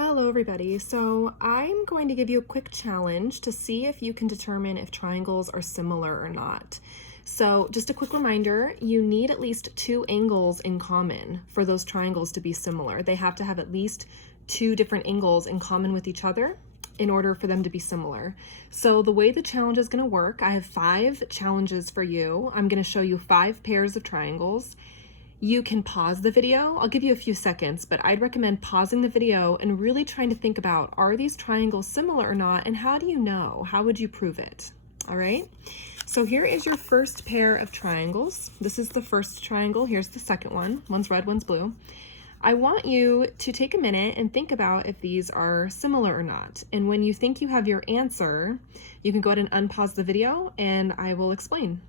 Hello everybody. So I'm going to give you a quick challenge to see if you can determine if triangles are similar or not. So just a quick reminder, you need at least two angles in common for those triangles to be similar. They have to have at least two different angles in common with each other in order for them to be similar. So the way the challenge is going to work, I have 5 challenges for you. I'm going to show you 5 pairs of triangles. You can pause the video. I'll give you a few seconds, but I'd recommend pausing the video and really trying to think about, are these triangles similar or not, and how do you know? How would you prove it? All right, so here is your first pair of triangles. This is the first triangle. Here's the second one. One's red, one's blue. I want you to take a minute and think about if these are similar or not. And when you think you have your answer, you can go ahead and unpause the video and I will explain.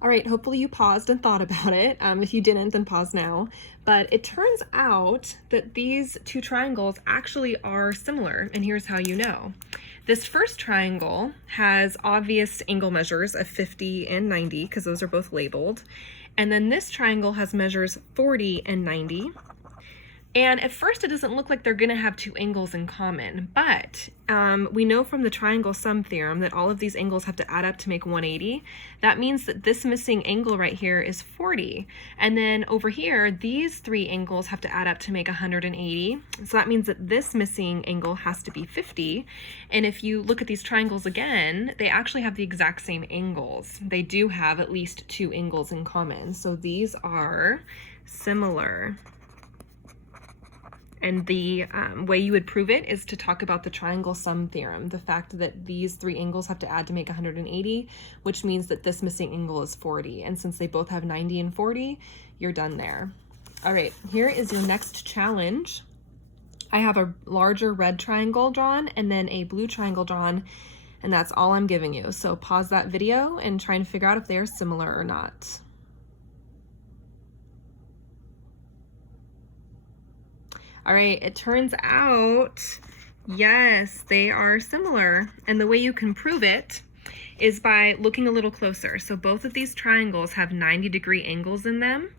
All right, hopefully you paused and thought about it. If you didn't, then pause now. But it turns out that these two triangles actually are similar, and here's how you know. This first triangle has obvious angle measures of 50 and 90, because those are both labeled. And then this triangle has measures 40 and 90. And at first it doesn't look like they're going to have two angles in common, but we know from the triangle sum theorem that all of these angles have to add up to make 180. That means that this missing angle right here is 40. And then over here, these 3 angles have to add up to make 180. So that means that this missing angle has to be 50. And if you look at these triangles again, they actually have the exact same angles. They do have at least 2 angles in common. So these are similar. And the way you would prove it is to talk about the triangle sum theorem, the fact that these 3 angles have to add to make 180, which means that this missing angle is 40. And since they both have 90 and 40, you're done there. All right, here is your next challenge. I have a larger red triangle drawn and then a blue triangle drawn, and that's all I'm giving you. So pause that video and try and figure out if they are similar or not. All right, it turns out, yes, they are similar. And the way you can prove it is by looking a little closer. So both of these triangles have 90-degree angles in them.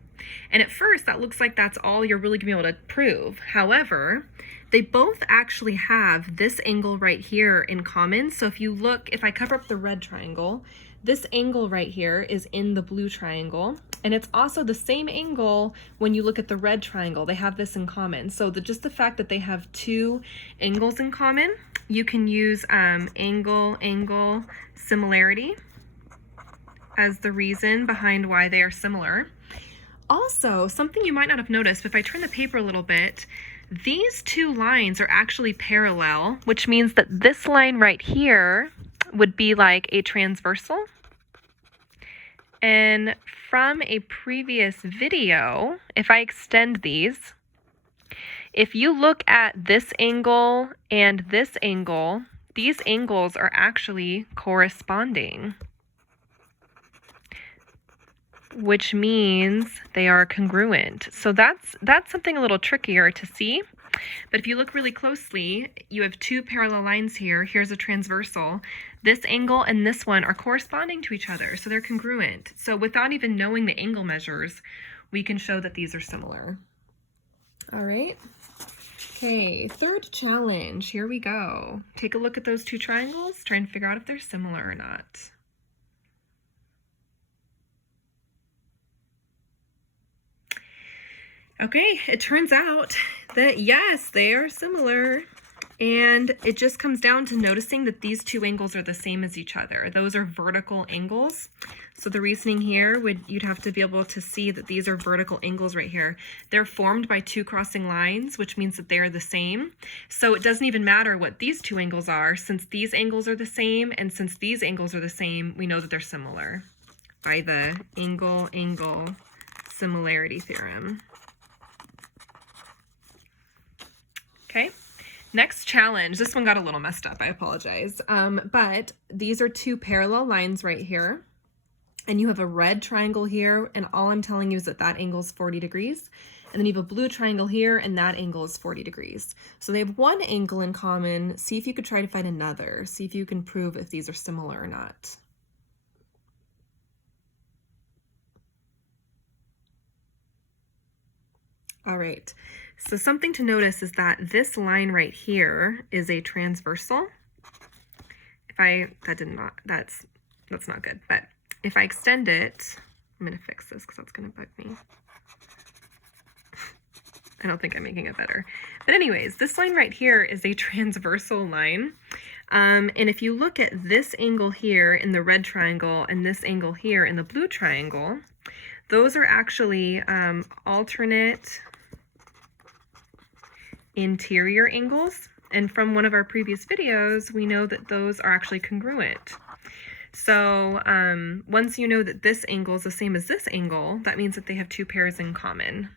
And at first, that looks like that's all you're really gonna be able to prove. However, they both actually have this angle right here in common. So if you look, if I cover up the red triangle, this angle right here is in the blue triangle. And it's also the same angle when you look at the red triangle. They have this in common. So just the fact that they have 2 angles in common, you can use angle similarity as the reason behind why they are similar. Also, something you might not have noticed, but if I turn the paper a little bit, these 2 lines are actually parallel, which means that this line right here would be like a transversal. And from a previous video, if I extend these, if you look at this angle and this angle, these angles are actually corresponding, which means they are congruent. So that's something a little trickier to see. But if you look really closely, you have 2 parallel lines here. Here's a transversal. This angle and this one are corresponding to each other, so they're congruent. So without even knowing the angle measures, we can show that these are similar. All right. Okay, third challenge. Here we go. Take a look at those 2 triangles. Try and figure out if they're similar or not. Okay, it turns out that yes, they are similar. And it just comes down to noticing that these 2 angles are the same as each other. Those are vertical angles. So the reasoning here you'd have to be able to see that these are vertical angles right here. They're formed by 2 crossing lines, which means that they are the same. So it doesn't even matter what these 2 angles are. Since these angles are the same and since these angles are the same, we know that they're similar by the angle similarity theorem. Okay. Next challenge, this one got a little messed up, I apologize. But these are 2 parallel lines right here. And you have a red triangle here, and all I'm telling you is that that angle is 40 degrees. And then you have a blue triangle here, and that angle is 40 degrees. So they have 1 angle in common. See if you could try to find another. See if you can prove if these are similar or not. All right, so something to notice is that this line right here is a transversal. That's not good, but if I extend it, I'm gonna fix this because that's gonna bug me. I don't think I'm making it better. But anyways, this line right here is a transversal line. And if you look at this angle here in the red triangle and this angle here in the blue triangle, those are actually alternate interior angles. And from one of our previous videos, we know that those are actually congruent. So once you know that this angle is the same as this angle, that means that they have two pairs in common.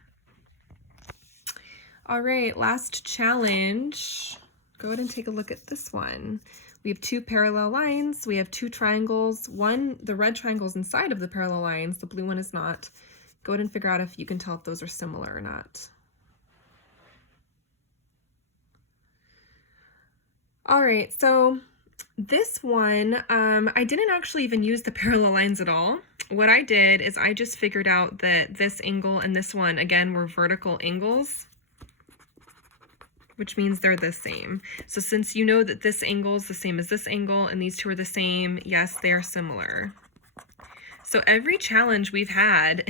All right, last challenge. Go ahead and take a look at this one. We have two parallel lines. We have two triangles. The red triangle is inside of the parallel lines. The blue one is not. Go ahead and figure out if you can tell if those are similar or not. All right, so this one, I didn't actually even use the parallel lines at all. What I did is I just figured out that this angle and this one, again, were vertical angles, which means they're the same. So since you know that this angle is the same as this angle and these two are the same, yes, they are similar. So every challenge we've had,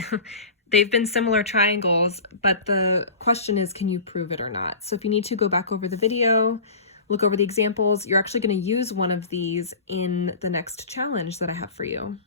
they've been similar triangles, but the question is, can you prove it or not? So if you need to, go back over the video, look over the examples. You're actually going to use one of these in the next challenge that I have for you.